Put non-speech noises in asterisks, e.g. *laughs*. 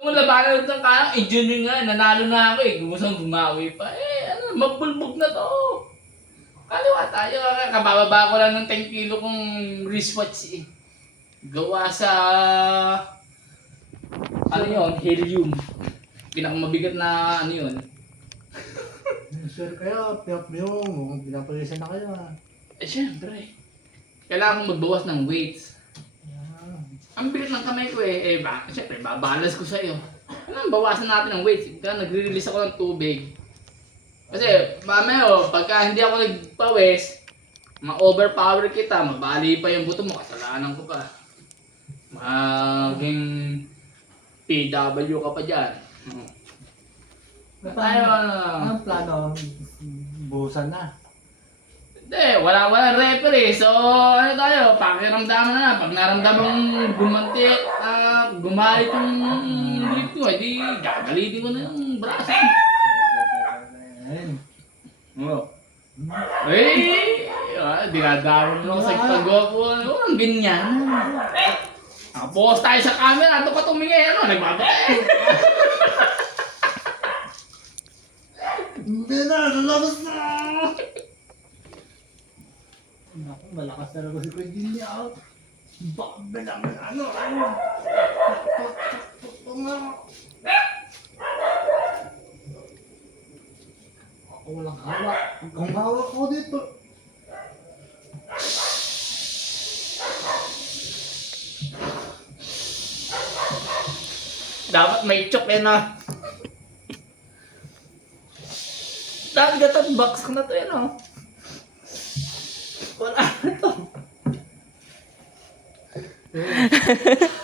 Kung labanan ng kaya, engineer nga, nanalo na ako eh. Gumusang bumawi pa. Eh, ano, magbulbog na to. Kaliwa tayo. Kabababa ko lang ng 10 kilo kong wristwatch eh. Gawa sa... Ano yun? Helium. Pinakamabigat na ano yun. Sure kayo, piyap yung, mukhang pinapulisan na kayo ah. Eh, syempre. Kailangan kong magbawas ng weights. Ang bilit ng kamay ko eh, eh ba, syempre, babalas ko sa'yo. Ano, bawasan natin ng weights. Kaya nagre-release ako ng tubig. Kasi, mamaya oh, pagka hindi ako nagpawis, ma-overpower kita, mabali pa yung buto mo, kasalanan ko pa. Maging PW ka pa dyan. Hmm. Tayo, ano, Anong plano? Buhusan na. Hindi, wala wala referee. So, ano tayo, pakiramdaman na. Pag naramdaman gumanti, ah, gumalit yung lift ko, edi gagalitin ko na yung braso. Ayun. Oo. Eh, ah, dinadawin mo sa pag-go ko. Walang ganyan. Nakapokus tayo sa camera, ito ka tumingin, ano, nagbabate. Hindi na, lalabas na! Naku, malakas talaga si Kuya Jimmy out. Bakit lang ano, ano? Ako walang hawak. Ang hawak ko dito. Dapat may chok eh na. Dapat gatot box ko na to yun oh. Wala na to. *laughs*